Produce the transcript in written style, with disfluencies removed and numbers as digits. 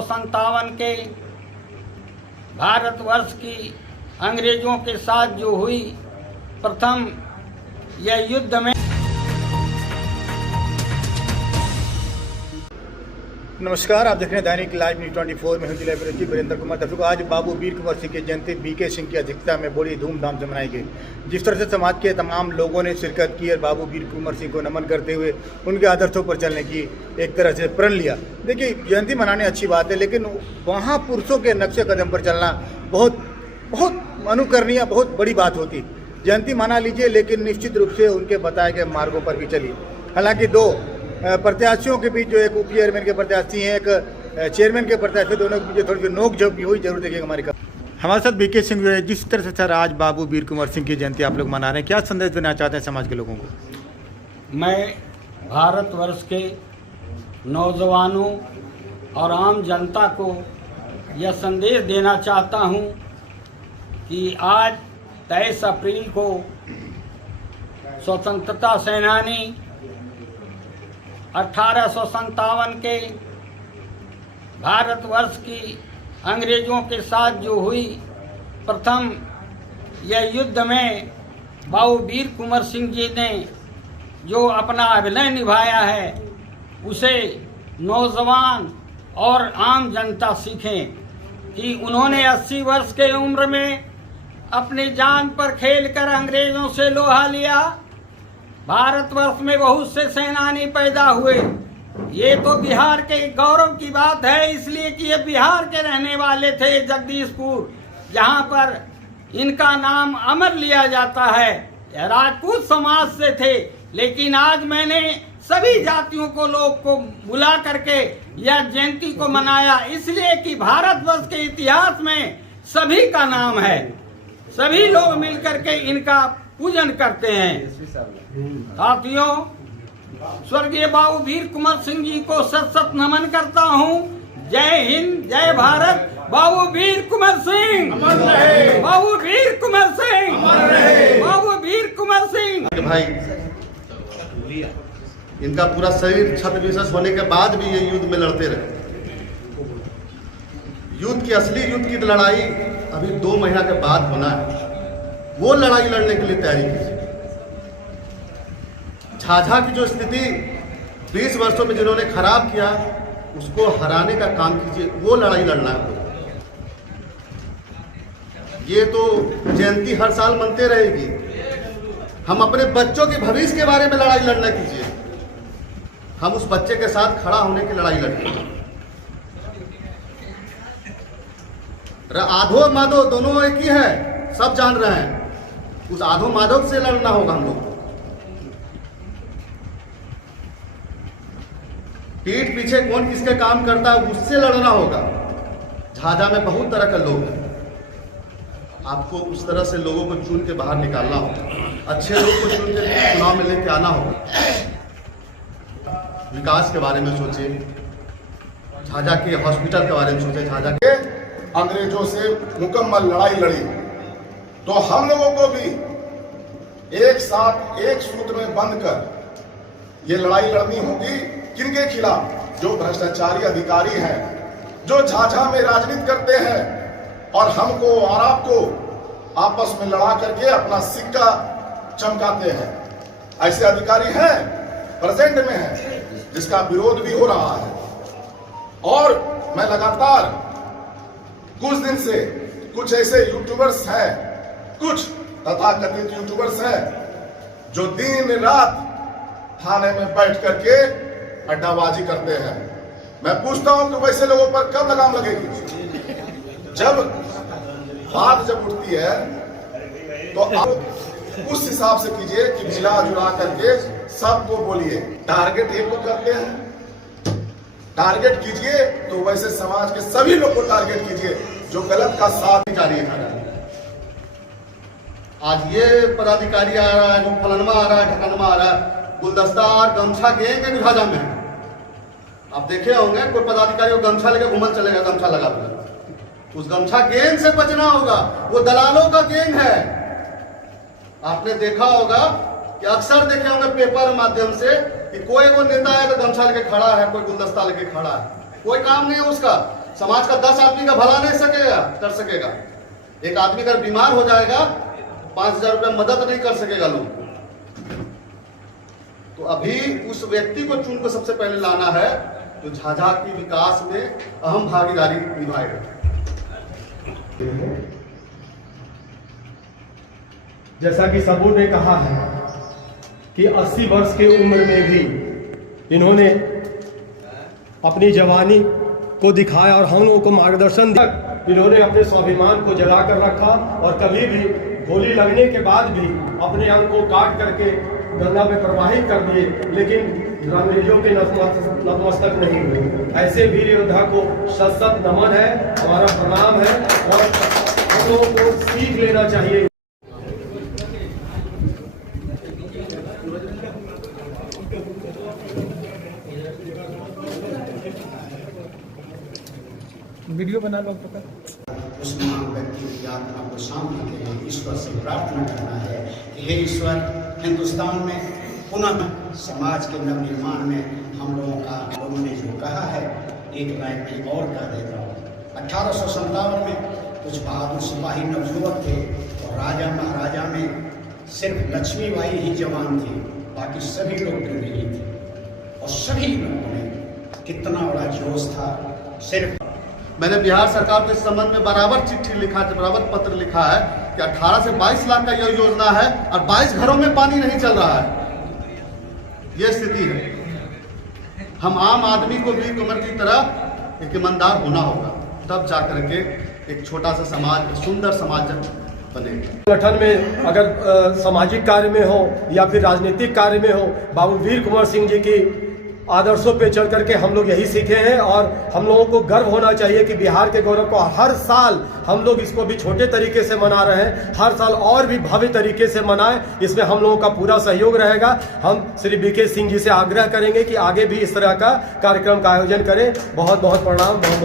1857 के भारतवर्ष की अंग्रेजों के साथ जो हुई प्रथम यह युद्ध में। नमस्कार, आप देख रहे हैं दैनिक लाइव न्यूज 24 में। हूं जिला प्रतिनिधि वीरेंद्र कुमार। दर्शकों, आज बाबू वीर कुंवर सिंह की जयंती बीके सिंह की अध्यक्षता में बड़ी धूमधाम से मनाई गई। जिस तरह से समाज के तमाम लोगों ने शिरकत की और बाबू वीर कुंवर सिंह को नमन करते हुए उनके आदर्शों पर चलने की एक तरह से प्रण लिया। देखिए, जयंती मनाने अच्छी बात है, लेकिन वहाँ पुरुषों के नक्शे कदम पर चलना बहुत अनुकरणीय, बहुत बड़ी बात होती। जयंती मना लीजिए, लेकिन निश्चित रूप से उनके बताए गए मार्गों पर भी चलिए। हालांकि दो प्रत्याशियों के बीच जो एक उप चेयरमैन के प्रत्याशी हैं, एक चेयरमैन के प्रत्याशी, दोनों के बीच थोड़ी सी नोकझोंक भी हुई। जरूर देखिएगा हमारे साथ बीके सिंह जो है। जिस तरह से सर आज बाबू वीर कुंवर सिंह की जयंती आप लोग मना रहे हैं, क्या संदेश देना चाहते हैं समाज के लोगों को? मैं भारतवर्ष के नौजवानों और आम जनता को यह संदेश देना चाहता हूं कि आज 23 अप्रैल को स्वतंत्रता सेनानी 1857 के भारतवर्ष की अंग्रेजों के साथ जो हुई प्रथम यह युद्ध में बाबू वीर कुंवर सिंह जी ने जो अपना अभिनय निभाया है, उसे नौजवान और आम जनता सीखें कि उन्होंने 80 वर्ष के उम्र में अपनी जान पर खेलकर अंग्रेजों से लोहा लिया। भारतवर्ष में बहुत से सेनानी पैदा हुए। ये तो बिहार के गौरव की बात है, इसलिए कि ये बिहार के रहने वाले थे, जगदीशपुर, जहाँ पर इनका नाम अमर लिया जाता है। राजपूत समाज से थे, लेकिन आज मैंने सभी जातियों को लोग को बुला करके यह जयंती को मनाया, इसलिए कि भारतवर्ष के इतिहास में सभी का नाम है। सभी लोग मिलकर के इनका पूजन करते हैं। साथियों, स्वर्गीय बाबू वीर कुंवर सिंह जी को सत सत नमन करता हूँ। जय हिंद, जय भारत। बाबू वीर कुंवर सिंह, बाबू वीर कुंवर सिंह, बाबू वीर कुंवर सिंह। भाई, इनका पूरा शरीर क्षत विशेष होने के बाद भी ये युद्ध में लड़ते रहे। युद्ध की असली युद्ध की लड़ाई अभी 2 महीना के बाद होना है। वो लड़ाई लड़ने के लिए तैयारी कीजिए। झाझा की जो स्थिति 20 वर्षों में जिन्होंने खराब किया, उसको हराने का काम कीजिए। वो लड़ाई लड़ना है। ये तो जयंती हर साल मनते रहेगी। हम अपने बच्चों के भविष्य के बारे में लड़ाई लड़ना कीजिए। हम उस बच्चे के साथ खड़ा होने की लड़ाई लड़ेंगे। आधो माधो दोनों एक ही है, सब जान रहे हैं। उस आधो माधव से लड़ना होगा हम लोग को। पीठ पीछे कौन किसके काम करता है, उससे लड़ना होगा। झाझा में बहुत तरह के लोग हैं। आपको उस तरह से लोगों को चुन के बाहर निकालना होगा। अच्छे लोग को चुन के चुनाव में लेके आना होगा। विकास के बारे में सोचे, झाझा के हॉस्पिटल के बारे में सोचे। झाझा के अंग्रेजों से मुकम्मल लड़ाई लड़ी, तो हम लोगों को भी एक साथ एक सूत्र में बंध कर ये लड़ाई लड़नी होगी। किनके खिलाफ? जो भ्रष्टाचारी अधिकारी हैं, जो झाझा में राजनीति करते हैं और हमको और आपको आपस में लड़ा करके अपना सिक्का चमकाते हैं। ऐसे अधिकारी हैं, प्रेजेंट में हैं, जिसका विरोध भी हो रहा है। और मैं लगातार कुछ दिन से कुछ ऐसे यूट्यूबर्स हैं, कुछ तथाकथित यूट्यूबर्स हैं, जो दिन रात थाने में बैठ करके अड्डाबाजी करते हैं। मैं पूछता हूं कि वैसे लोगों पर कब लगाम लगेगी? जब बात उठती है तो आप उस हिसाब से कीजिए कि मिला जुला करके सबको बोलिए। टारगेट एक को करते हैं, टारगेट कीजिए तो वैसे समाज के सभी लोग को टारगेट कीजिए जो गलत का साथ जारी है। आज ये पदाधिकारी आ रहा है, जो फलनमा आ रहा है, ढकनमा आ रहा है, गुलदस्ता और गमछा गएंगे झाझा में। आप देखे होंगे कोई पदाधिकारी को गमछा लेकर घूमल चलेगा, गमछा लगा कर। उस गमछा गैंग से बचना होगा। वो दलालों का गैंग है। आपने देखा होगा कि अक्सर देखे होंगे पेपर माध्यम से कि कोई वो नेता है तो गमछा लेके खड़ा है, कोई गुलदस्ता लेके खड़ा है, कोई काम नहीं है उसका। समाज का 10 आदमी का भला नहीं कर सकेगा। एक आदमी अगर बीमार हो जाएगा 5,000 रुपये मदद नहीं कर सकेगा लोग। तो अभी उस व्यक्ति को चुन को सबसे पहले लाना है जो झाझा की विकास में अहम भागीदारी निभाएगा। जैसा कि सबू ने कहा है कि 80 वर्ष की उम्र में भी इन्होंने अपनी जवानी को दिखाया और हम लोगों को मार्गदर्शन दिया। इन्होंने अपने स्वाभिमान को जला कर रखा और कभी भी गोली लगने के बाद भी अपने अंग को काट करके गंगा में प्रवाहित कर दिए, लेकिन अंग्रेजों के नतमस्तक नहीं हुए। ऐसे वीर योद्धा को सत नमन है, हमारा प्रणाम है और हम लोगों को सीख लेना चाहिए। वीडियो बना लो पता। उस महान व्यक्ति की आत्मा को शांति के लिए ईश्वर से प्रार्थना करना है कि हे ईश्वर, हिंदुस्तान में पुनः समाज के नवनिर्माण में हम लोगों ने जो कहा है, एक लाइन में और कह देता हूँ। 1857 में कुछ बहादुर सिपाही नवयुवक थे और राजा महाराजा में सिर्फ लक्ष्मीबाई ही जवान थी, बाकी सभी लोग ड्रिल थे और सभी लोगों ने कितना बड़ा जोश था। सिर्फ मैंने बिहार सरकार के संबंध में बराबर चिट्ठी लिखा है, बराबर पत्र लिखा है कि 18 से 22 लाख का यह योजना है और 22 घरों में पानी नहीं चल रहा है। यह स्थिति है। हम आम आदमी को भी कुंवर की तरह एक ईमानदार होना होगा, तब जाकर के एक छोटा सा समाज, सुंदर समाज बनेगा। संगठन में अगर सामाजिक कार्य में हो या फिर राजनीतिक कार्य में हो, बाबू वीर कुंवर सिंह जी की आदर्शों पे चल करके हम लोग यही सीखे हैं और हम लोगों को गर्व होना चाहिए कि बिहार के गौरव को हर साल हम लोग इसको भी छोटे तरीके से मना रहे हैं, हर साल और भी भव्य तरीके से मनाएं। इसमें हम लोगों का पूरा सहयोग रहेगा। हम श्री बीके सिंह जी से आग्रह करेंगे कि आगे भी इस तरह का कार्यक्रम का आयोजन करें। बहुत बहुत प्रणाम। बहुत